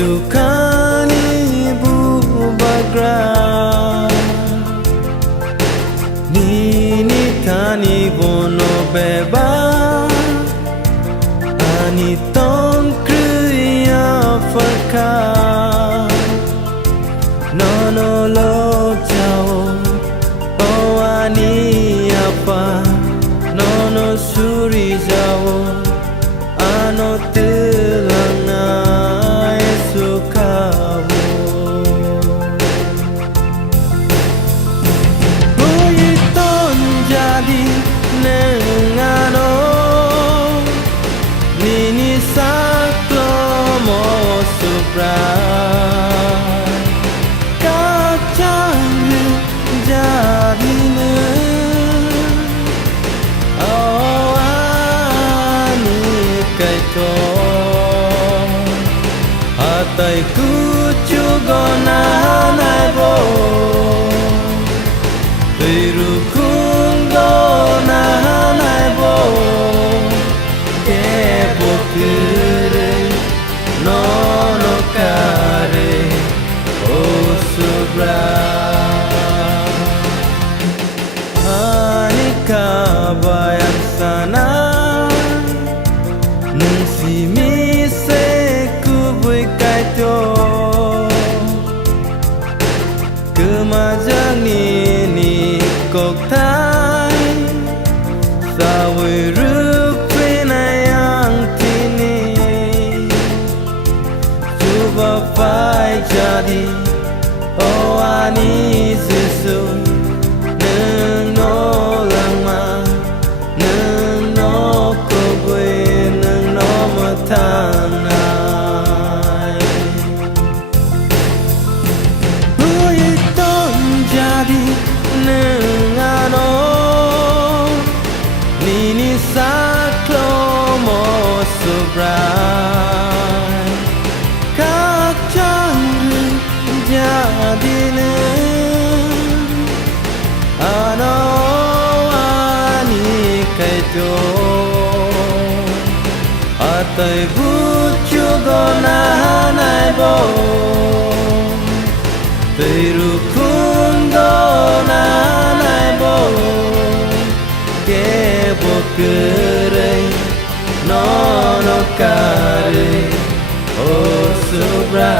Sukani bubagra Nini tani bono beba Ani tong kriya farka Nono lo jao Bawani apa Nono suri jao Ano tilanga Esukavo Buiton jadi nengano Nini saklo mo subrai Kacang jadi Oh ani kaito Hatai ku chugo na naibo Biru kungo na naibo Kebo kure no no kare O subra Hani kabayan sana Nung si mise kubui kaito Kemajang nini kok thai Sawi rupi na yang tini Coba fai jadi Oh ani susu Neng no lama Neng no kubui Neng no matanai Buiton jadi neng ano Nini saklo mo subrai Kacang jadi neng Ano ani kaito Atai bucu gona naibo Biru kundo na naibo Kebo kere no no kare O subra